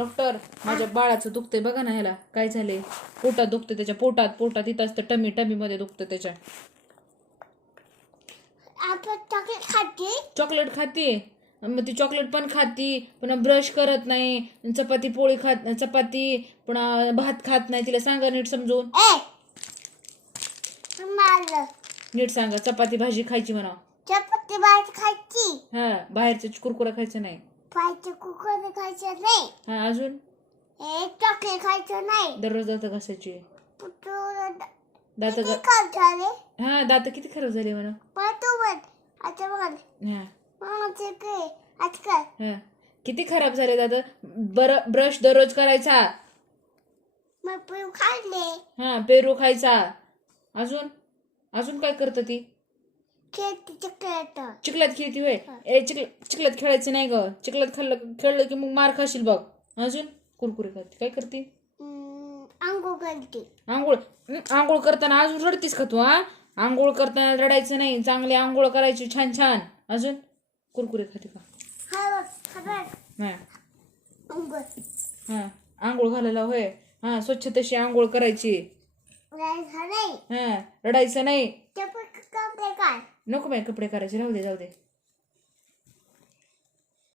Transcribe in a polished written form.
Doctor माझ्या बाळाचं दुखतंय बघा ना, ह्याला काय झालंय, पोटात दुखतं, त्याच्या पोटात इथं असतं, टमी मध्ये दुखतं त्याच्या. चॉकलेट खाते, मग ती चॉकलेट पण खाती, पुन्हा ब्रश करत नाही, चपाती पुन्हा भात खात नाही. तिला सांगा नीट समजून, नीट सांगा. चपाती भाजी खायची म्हणा, चपाती भाजी खायची, हा बाहेरचं कुरकुरा खायचं नाही, कुकर खायचं नाही, हा अजून चॉकलेट खायचं नाही, दररोज दात घासायची. दात हा दात किती खराब झाले म्हणा. हा किती खराब झाले दात. ब्रश दररोज करायचा, हा पेरू खायचा. अजून काय करत ती, चिखलात खेळती होय. चिखलात खेळायचं नाही ग, चिखलात खेळलं की मग मार खाशील बघ. अजून कुरकुरे खाते, काय करते, आंघोळ करताना अजून रडतीस का तू. आंघोळ करताना रडायचं नाही, चांगले आंघोळ करायची छान छान. अजून कुरकुरे खाते का, हा आंघोळ घालायला होय, हा स्वच्छ तशी आंघोळ करायची, हा रडायचं नाही. नको बाई कपडे करायचे, राहू दे.